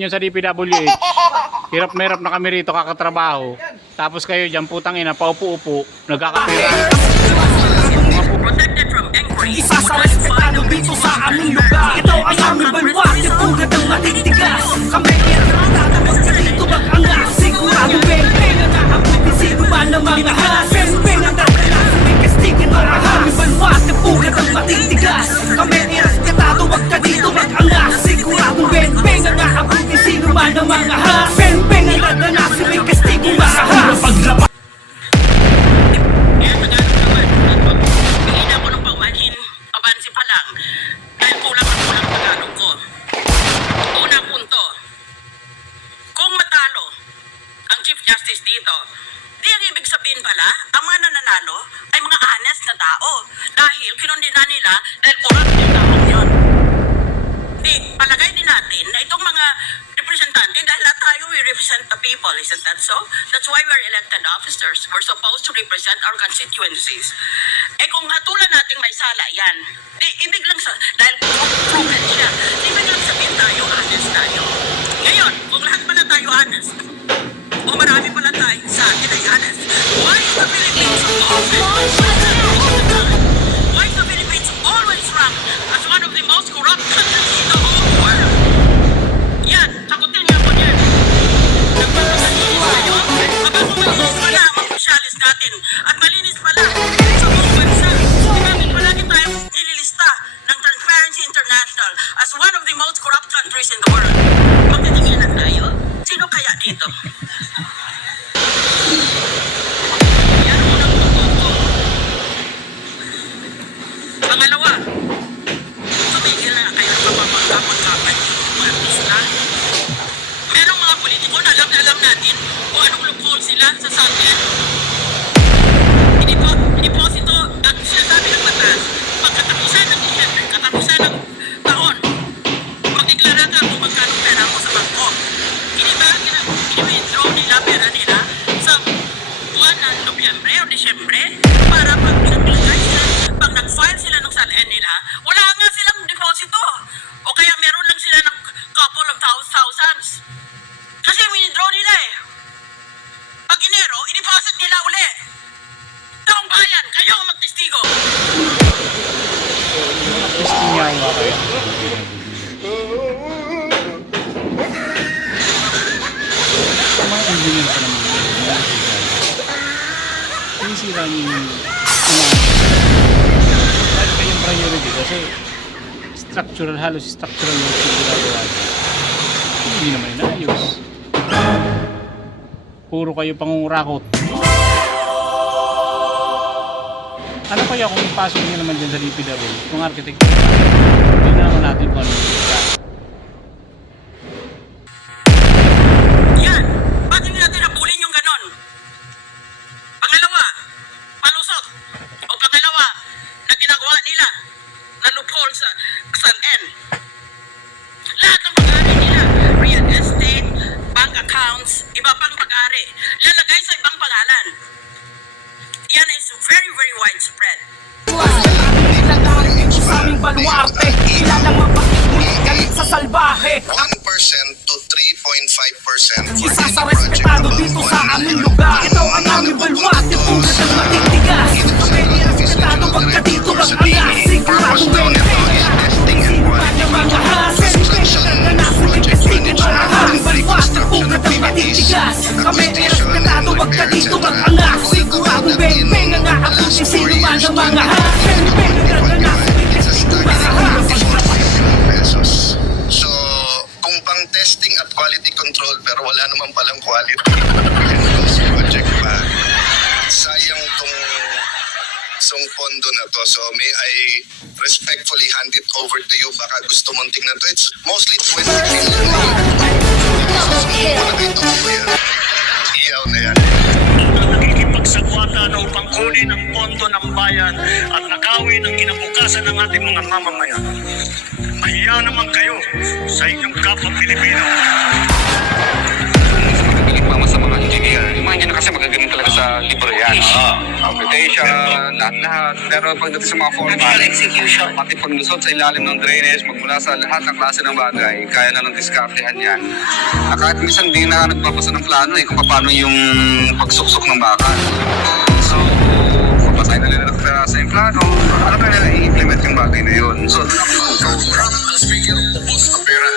naman yun sa DPWH. Hirap na hirap na kami rito kakatrabaho. Tapos kayo dyan, putang ina, paupo-upo, nagkakapira. Isa sa respetado dito sa aming lugar. Ito ang aming banwa, tipugat ng matitigas. Kami iratatawas ka dito mag-angas. Sigurado beng-beng ang naabuti sino ba ng mga halas. Beng-beng ang dadalas, may kastigin mga aming banwa, tipugat ng matitigas. Kami iratatawas wag ka dito mag-angas. Sigurado beng-beng ang naabuti sino ba ng mga halas. Beng-beng ang dadalas, may kastigin mga halas. Paglabas justice dito. Di ang ibig sabihin pala, ang mga nananalo ay mga honest na tao. Dahil kinundina nila dahil corrupt yung taong yun. Di, palagay din natin na itong mga representante, dahil lahat tayo, we represent the people, isn't that so? That's why we're elected officers. We're supposed to represent our constituencies. Eh kung hatulan natin may sala yan, di, ibig lang sa, dahil proven siya, ibig lang sabihin tayo, honest tayo. Ngayon, kung lahat pala tayo honest, o marami pala tayo sa atin ay honest. Why is the Philippines Why is the Philippines always ranked as one of the most corrupt countries in the whole world? Yan, sagutin niyo po yan. Nagpapasalinis kayo? Aba kung malinis pala ang officialis natin at malinis pala sa buong bansa. Bakit palagi tayong nililista ng Transparency International as one of the most corrupt countries in the world? Magtitinginan tayo? Sino kaya dito? Yan ang unang punto. Pangalawa, tumigil na kayo ng kapag-kapag mga artista. Merong mga politiko na alam natin kung anong loophole sila sa atin. Iniposito ang sinasabi ng batas pagkatapusan ng Disyembre, katapusan ng taon. Magdeklara ka kung magkano pera mo sa bangko. Ini-withdraw nila pera nila sa buwan ng Nobyembre o Disyembre para pag nag-lagay sila, pag nag-file sila ng SALN nila, wala nga silang deposito. O kaya meron lang sila ng couple of thousands. Kasi withdraw nila eh. Pag Enero, i-deposit nila uli. Taong bayan, kayo ang magtestigo. Testinyawa kayo. Mga engineer pa naman. Sinisira niyo yung kahit kayong priority kasi structural, halos structural yung ginagawa niyo. Hindi naman inaayos. Puro kayo pangungurakot. Ano kaya kung ipasok niyo naman dyan sa DPW kung architect? Tingnan naman natin kung ano yung Yan! Bakit hindi natin nabulin yung ganon? Pangalawa, palusot. O pangalawa, na ginagawa nila na loophole sa SALN. Lahat ng pag-ari nila, real estate, bank accounts, iba pang pag-ari, lalagay sa ibang pangalan. Yan is very, very widespread. sa aming baluarte, ilalang mapakit muli galit sa salbahe. 1% to 3.5%. Isa sa respetado dito sa aming lugar. Ito ang aming baluarte, pugat ng matitigas. Kami respetado pagka dito lang angas. Sigurado Testing and quality construction project management aming baluarte, pugat ng matitigas. Kami respetado pagka dito lang angas. Sigurado beng-beng ang aabuti sino man ang mga halas. Beng-beng ang nananas. pesos. So, kung pang testing at quality control pero wala naman palang quality project pa, sayang tong pondo na to. So, may I respectfully hand it over to you. Baka gusto mong tingnan to. It's mostly 20 million. Iyaw na yan. Nakikipagsagwatan upang kunin ang pondo ng bayan at nakawin ang kinabukasan ng ating mga mamamayan. Mahiya naman kayo sa inyong kapwa Pilipino. Iligmama sa mga engineer. Yung mga engineer kasi magagamit talaga sa libro yan. Computation, lahat-lahat. Pero pagdating sa mga foreman, execution. pati paglusot sa ilalim ng drainage, magmula sa lahat ng klase ng bagay, kaya na ng diskartehan yan. Kahit minsan di na nagbabasa ng plano kung paano yung pagsuksok ng bakal. So, papasahin na nila sa yung plano, alam na nila i-implement yung bagay na yun. So, doon ako natuto. Speaking of ubos na pera,